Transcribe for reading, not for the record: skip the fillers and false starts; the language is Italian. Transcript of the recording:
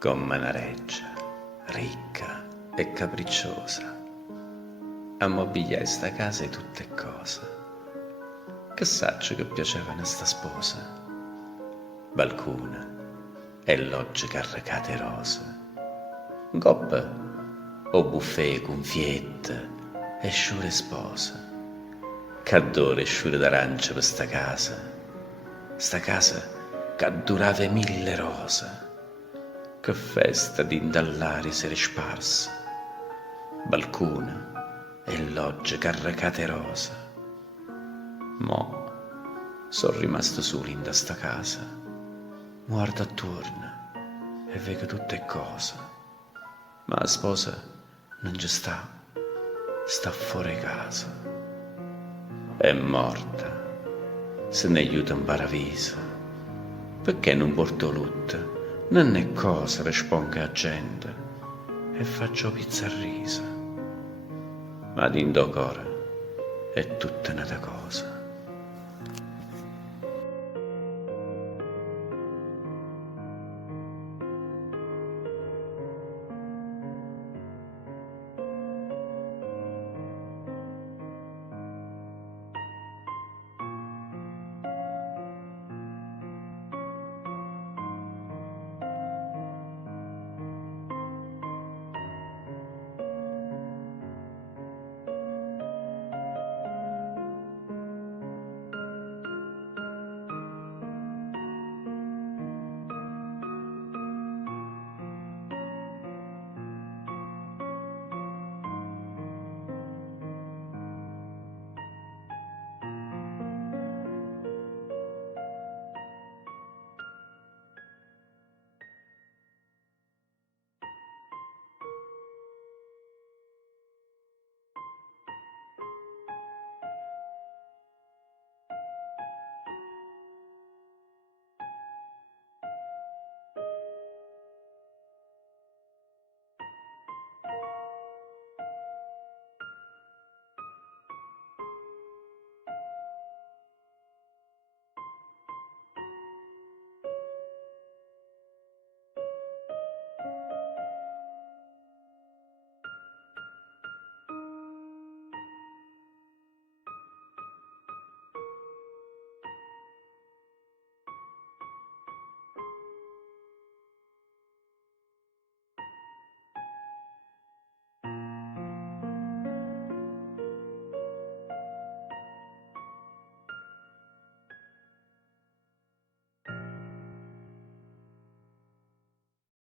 come una reggia, ricca e capricciosa, ammobiliai sta casa e tutte cose. Che saccio che piacevano a sta sposa, balcone e logge carrecate rose, goppe o buffet cunfiette e sciure spose, c'adore sciure d'arancia per sta casa che durava 1000 rose, che festa d'indallari s'era sparsa, balcone e logge carrecate rose. Mo' son rimasto solo in da sta casa, guardo attorno e vedo tutte cose, ma la sposa non ci sta fuori casa. È morta, se ne aiuta in paradiso, perché non porto lutto, non è cosa risponga a gente e faccio pizza a risa, ma dindo core è tutta un'altra cosa.